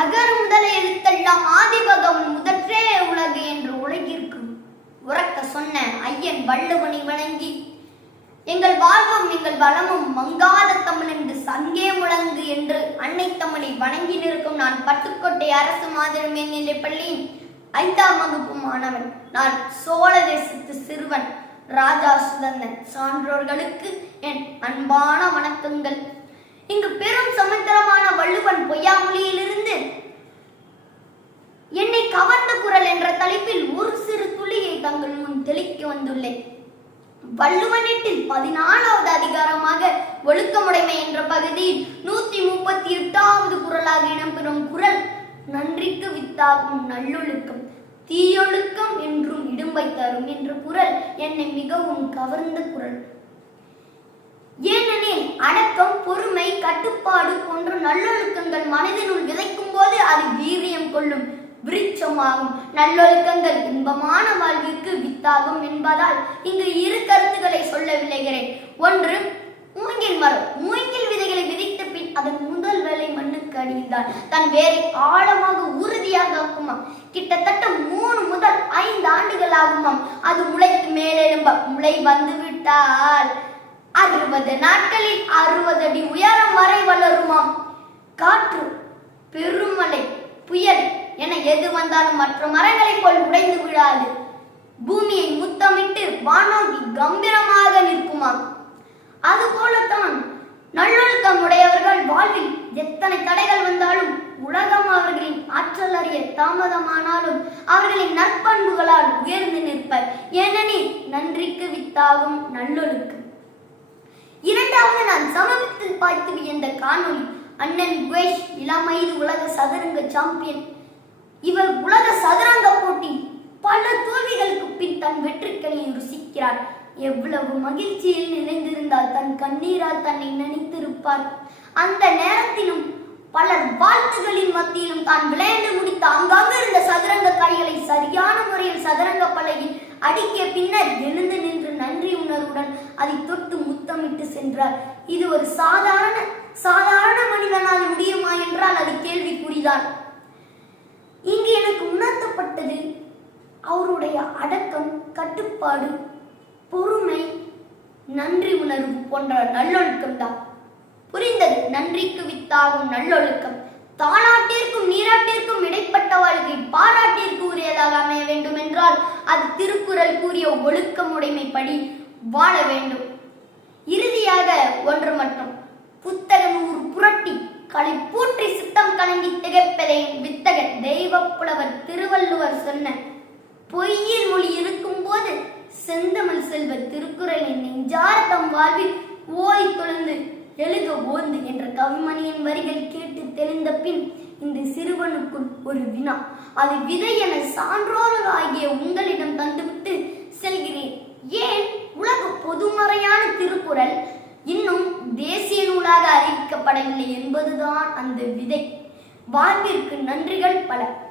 அகர் முதல எழுத்தெல்லாம் ஆதிபகம் முதற்றே உலகு என்று உலகிற்கு உறக்க சொன்ன ஐயன் வள்ளுவனை வணங்கி எங்கள் வாழ்வும் எங்கள் வளமும் மங்காத தமிழ் என்று சங்கே முழங்கு என்று அன்னை தமிழை வணங்கி நிற்கும் நான் பட்டுக்கோட்டை அரசு மாதிரி மேல்நிலைப் பள்ளியின் ஐந்தாம் வகுப்பு மாணவன். நான் சோழ தேசத்து சிறுவன் ராஜா சுதந்தன் சான்றோர்களுக்கு என் அன்பான வணக்கங்கள். இங்கு பெரும் சமுத்திரமான வள்ளுவன் பொய்யாமொழியிலிருந்து என்னை கவர்ந்த குரல் என்ற தலைப்பில் ஒரு சிறு துளியை தங்கள் முன் தெளிக்க வந்துள்ளேன். வள்ளுவனெட்டில் பதினாலாவது அதிகாரமாக ஒழுக்கமுடைமை என்ற பகுதியில் நூத்தி முப்பத்தி எட்டாவது குரலாக இடம்பெறும் குரல் நன்றிக்கு வித்தாகும் நல்லொழுக்கம் தீயொழுக்கம் என்றும் இடும்பை தரும் என்ற குரல் என்னை மிகவும் கவர்ந்த குரல். அடக்கம் பொறுமை கட்டுப்பாடு போன்ற நல்லொழுக்கங்கள் மனதினுள் விதைக்கும் போது அது வீரியம் கொள்ளும் விருட்சமாகும். நல்லொழுக்கங்கள் இன்பமான வாழ்விற்கு வித்தாகும் என்பதால் இங்கு இரு கருத்துக்களை சொல்ல விளைகிறேன் ஒன்று மூங்கில் மரம். மூங்கில் விதைகளை விதைத்த பின் அதன் முதல் வேலை மண்ணுக்கு அடிந்தான் தன் வேரை ஆழமாக உறுதியாக ஆக்குமாம். கிட்டத்தட்ட மூணு முதல் ஐந்து ஆண்டுகள் ஆகுமாம். அது முளைக்கு மேலெழும்ப. முளை வந்துவிட்டால் அறுபது நாட்களில் அறுபது அடி உயரம் வரை வளருமாம். காற்று பெருமழை புயல் என எது வந்தாலும் மற்ற மரங்களைப் போல் உடைந்து விடாது பூமியை முத்தமிட்டு வானோக்கி கம்பீரமாக நிற்குமாம். அதுபோலத்தான் நல்லொழுக்கம் உடையவர்கள் வாழ்வில் எத்தனை தடைகள் வந்தாலும் உலகம் அவர்களின் ஆற்றல் அறிய தாமதமானாலும் அவர்களின் நற்பண்புகளால் உயர்ந்து நிற்பர். ஏனெனில் நன்றிக்கு வித்தாகும் நல்லொழுக்கம். இரண்டாவது நான் சமீபத்தில் பார்த்து வியந்த காணொலி அண்ணன் குவேஷ் இளமையில் உலக சதுரங்க சாம்பியன். இவர் உலக சதுரங்க போட்டி பல தோல்விகளுக்கு பின் தன் வெற்றிக்கனியை ருசிக்கிறார். எவ்வளவு மகிழ்ச்சியில் நினைந்திருந்தால் தன் கண்ணீரால் தன்னை நினைத்திருப்பார். அந்த நேரத்திலும் பலர் வாழ்த்துகளின் மத்தியிலும் தான் விளையாண்டு முடித்த அங்காங்க இருந்த சதுரங்க காய்களை சரியான முறையில் சதுரங்க பலகையில் அடுக்கிய பின்னர் எழுந்து நன்றி உணர்வுடன் அதை தொட்டு முத்தமிட்டு சென்றார். இது ஒரு சாதாரண சாதாரண மனிதனால் முடியுமா என்றால் அது கேள்விக்குறிதான். இங்கு எனக்கு உணர்த்தப்பட்டது அவருடைய அடக்கம் கட்டுப்பாடு பொறுமை நன்றி உணர்வு போன்ற நல்லொழுக்கம் தான். புரிந்தது நன்றிக்கு வித்தாகும் நல்லொழுக்கம். தானாட்டிற்கும் நீராட்டிற்கும் இடைப்பட்ட வாழ்க்கை பாராட்டிற்கு உரியதாக அமைய வேண்டும் என்றால் அது திருக்குறள் கூறிய ஒழுக்கமுடைமைப்படி வாழ வேண்டும். இறுதியாக ஒன்று மட்டும். புத்தகம் ஒரு புரட்டி களை பூற்றி சித்தம் கலங்கி திகைப்பதை வித்தகர் தெய்வ புலவர் திருவள்ளுவர் சொன்ன பொய்யில் மொழி இருக்கும்போது செந்தமிழ் செல்வ திருக்குறளின் நெஞ்சார தம் வாழ்வில் ஓய் தொழுந்து எழுக ஓந்து என்ற கவிமணியின் வரிகள் கேட்டு தெளிந்த பின் இந்த சிறுவனுக்குள் ஒரு வினா. அது விதை என சான்றோர்கள் ஆகிய உங்களிடம் தந்துவிட்டு செல்கிறேன். ஏன் உலக பொதுமறையான திருக்குறள் இன்னும் தேசிய நூலாக அறிவிக்கப்படவில்லை என்பதுதான் அந்த விதை. வாழ்விற்கு நன்றிகள் பல.